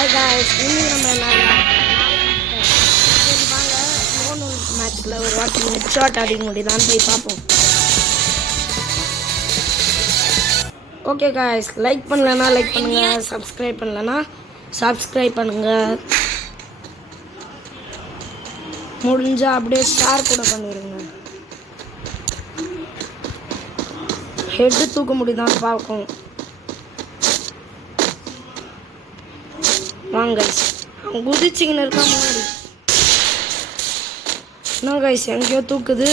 Hi guys, இன்னைக்கு நம்ம என்ன சரி வாங்க மோனு மேட்ச்சில் ஒரு வாட்டி ஹெட் ஷாட் அடிக்க முடியுதான்னு போய் பார்ப்போம். ஓகே காய்ஸ், லைக் பண்ணலன்னா லைக் பண்ணுங்க, சப்ஸ்கிரைப் பண்ணலன்னா சப்ஸ்கிரைப் பண்ணுங்க, முடிஞ்சா அப்படியே ஷேர் கூட பண்ணிடுங்க. ஹெட்டு தூக்க முடியுதான்னு பார்ப்போம். வாங்க கைஸ், அவன் குதிச்சிங்கன்னு இருக்கா முன்னாடி. என்ன கைஸ் எங்கேயோ தூக்குது.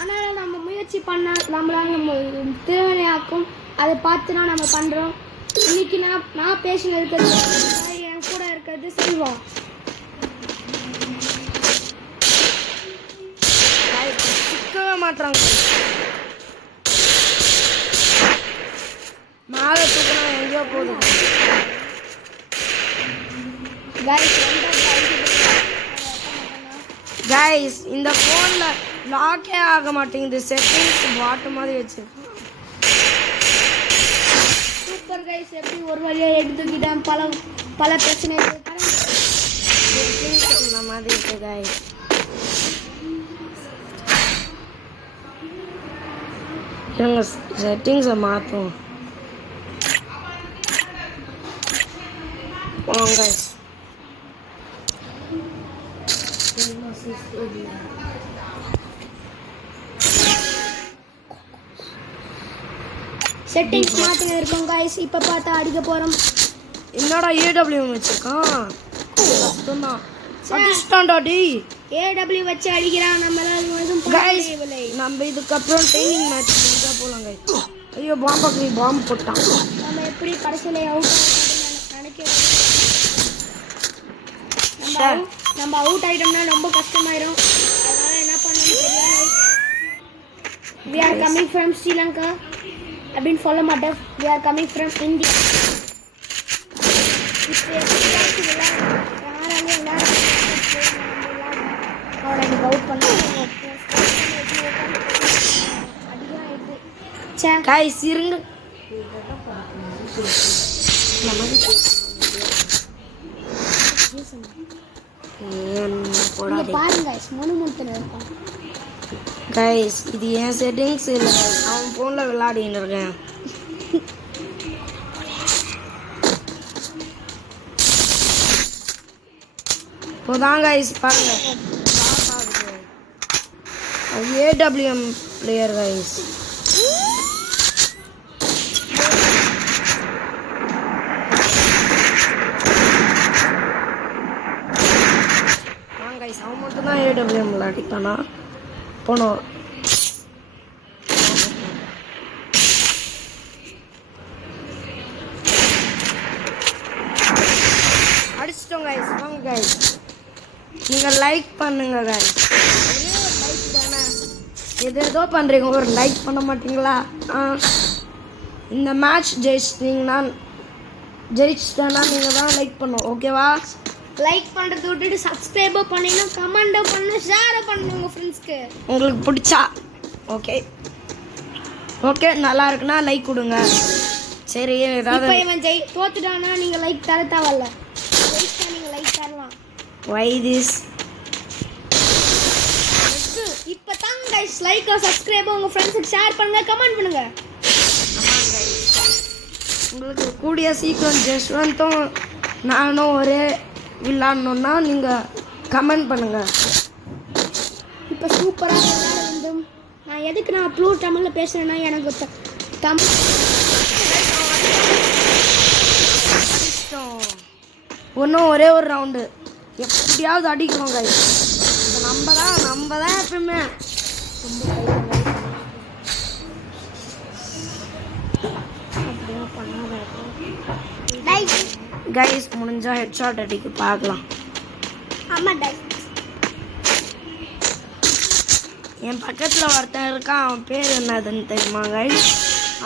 ஆனால் நம்ம முயற்சி பண்ண நம்மளால் நம்ம திறமையாக்கும். அதை பார்த்து தான் நம்ம பண்ணுறோம். இன்னைக்கு நான் பேசின இருக்கிறது என் கூட இருக்கிறது செல்வா. சிக்கவே மாட்டாங்க. மேலே தூக்கினா எங்கேயோ போகுது. கைஸ் இந்த ஃபோனில் லாக்கே ஆக மாட்டேங்குது. செட்டிங்ஸ் பாட்டு மாதிரி வச்சிருக்கேன். சூப்பர் கைஸ், எப்படி ஒரு வழியாக எடுத்துக்கிட்டேன். பல பிரச்சனைகள் இந்த மாதிரி இருக்கு கைஸ். எங்க செட்டிங்ஸை மாற்றுவோம். கைஸ் செட்டிங்ஸ் மாற்றின இருக்கோம் கைஸ். இப்போ பார்த்தா அடிக்க போகிறோம். என்னடா ஏடபிள்யூ வச்சிருக்கான். கஷ்டம்தான். ஏடபிள்யூ வச்சு அடிக்கிறான். நம்ம இதுக்கப்புறம் ட்ரைனிங் மேட்ச் முடிஞ்சா போலாம் கைஸ். ஐயோ பாம்பு போட்டான். நம்ம எப்படி கடைசியில் அவுட் நினைக்கிறோம். நம்ம அவுட் ஆகிட்டோம்னா ரொம்ப கஷ்டமாயிடும். அதனால என்ன பண்ணணும்னு தெரியாது. We are coming from Sri Lanka. அப்படின்னு சொல்ல மாட்டேன். We are coming from India. இருங்க பாருங்க முணுமுணுத்துன்னு இருக்கும். கைஸ் இது என் செட்டிங்ஸ் இல்லை, அவன் ஃபோனில் விளையாடின்னு இருக்கேன். இப்போதான் கைஸ் பாருங்க ஏடபிள்யூஎம் பிளேயர் கைஸ். கைஸ் அவன் மட்டும்தான் ஏடபிள்யூஎம் விளையாடிப்பானா போனோம். அடிச்சிட்டோம் கைஸ். வாங்க கைஸ், நீங்கள் லைக் பண்ணுங்க கைஸ். லைக் தானே ஏதோ பண்ணுறீங்க, ஒரு லைக் பண்ண மாட்டீங்களா? இந்த மேட்ச் ஜெயிச்சிட்டிங்கன்னா நீங்கள் தான் லைக் பண்ணும். ஓகேவா? லைக் பண்ணுறத விட்டுட்டு சப்ஸ்கிரைபோ பண்ணிடணும், கமெண்டோ பண்ணணும், ஷேரோ பண்ணணும் உங்கள் ஃப்ரெண்ட்ஸ்க்கு. உங்களுக்கு பிடிச்சா ஓகே நல்லா இருக்குன்னா லைக் கொடுங்க. சரி ஏதாவது இவன் தோத்துட்டானா நீங்கள் லைக் தர தேவையில்ல. நீங்கள் லைக் தரலாம். வை திஸ் இப்போ தான் கைஸ் லைக்கோ சப்ஸ்கிரைபோ உங்கள் ஃப்ரெண்ட்ஸுக்கு ஷேர் பண்ணுங்கள், கமெண்ட் பண்ணுங்கள். உங்களுக்கு கூடிய சீக்கிரம் ஜஸ்வந்தும் நானும் ஒரே விளாடணுன்னா நீங்கள் கமெண்ட் பண்ணுங்கள். இப்போ சூப்பராக விளையாட வேண்டும். நான் ப்ளூ தமிழில் பேசுகிறேன்னா எனக்கு தமிழ் ஒன்றும் ஒரே ஒரு ரவுண்டு எப்படியாவது அடிக்கணும் கைஸ். நம்ம தான் எப்பவுமே கைஸ் முடிஞ்சா ஹெட் ஷாட் அடிக்க பார்க்கலாம். என் பக்கத்தில் ஒருத்தன் இருக்கான். அவன் பேர் என்னதுன்னு தெரியுமா கைஸ்?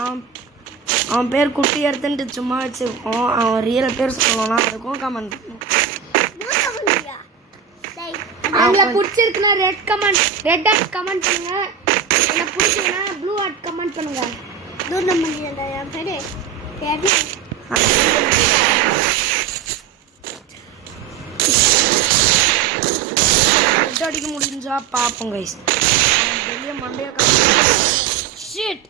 அவன் அவன் பேர் குட்டி எடுத்துட்டு சும்மா வச்சுருக்கோம். அவன் ரியல் பேர் சொல்லலாம், அதுக்கும் கமெண்ட் பண்ணுவோம். உங்களை பிடிச்சிருக்குன்னா ரெட் ஹார்ட் கமெண்ட் பண்ணுங்க. எனக்கு பிடிச்சதுன்னா ப்ளூ ஹார்ட் கமெண்ட் பண்ணுங்க. தூரம் பண்ணிடா என் பேரு அடிக்க முடிஞ்சா பார்ப்போம் கைஸ். வெளியே மண்டையா ஷிட்.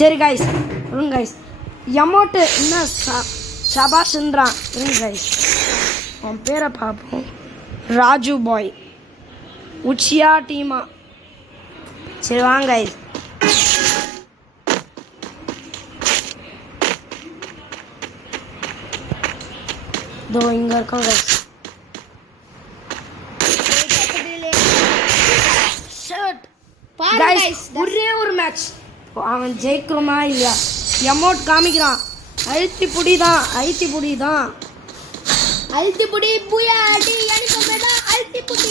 சரி கைஸ் இருங்க கைஸ். எமௌண்ட்டு என்ன சபாஷ்ன்றான். இருங்க கைஸ் அவன் பேரை பார்ப்போம். ராஜு பாய் உச்சியா டீமா. சரி வாங்க கைஸ். இதோ இங்கே இருக்கோம் கைஸ். ஒரே ஒரு மேட்ச் அவன் ஜெயிக்கிறோமா இல்லையா? எமௌண்ட் காமிக்கிறான். அழுத்தி புடி தான் அழுத்தி புடி புயா அடி எனக்கு மேடம் அழுத்தி புடி.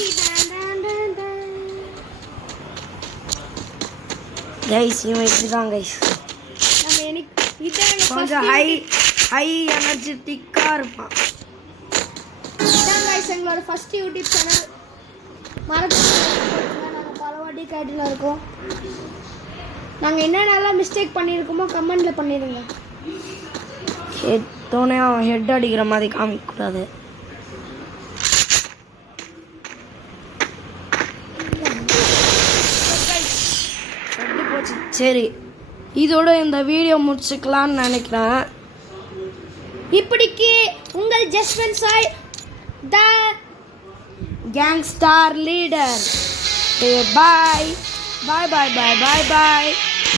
கைஸ் இவன் இப்படிதான் கைஸ். நம்ம எனக்கு கொஞ்சம் ஹை எனர்ஜெட்டிக்காக இருப்பான். இதான் கைஸ் எங்களோட ஃபர்ஸ்ட் யூடியூப் சேனல். நாங்கள் பல வாட்டி கேட்டுல இருக்கோம். நாங்கள் என்னென்னலாம் மிஸ்டேக் பண்ணியிருக்கோமோ கமெண்டில் பண்ணிடுங்க. தோணே அவன் ஹெட் அடிக்கிற மாதிரி காமிக்கக்கூடாது. சரி இதோட இந்த வீடியோ முடிச்சுக்கலான்னு நினைக்கிறேன். இப்படிக்கு உங்கள் ஜஸ்வந்த் சாய் த கேங்ஸ்டார் லீடர். பாய் பாய் பாய் பாய் பாய் பாய்.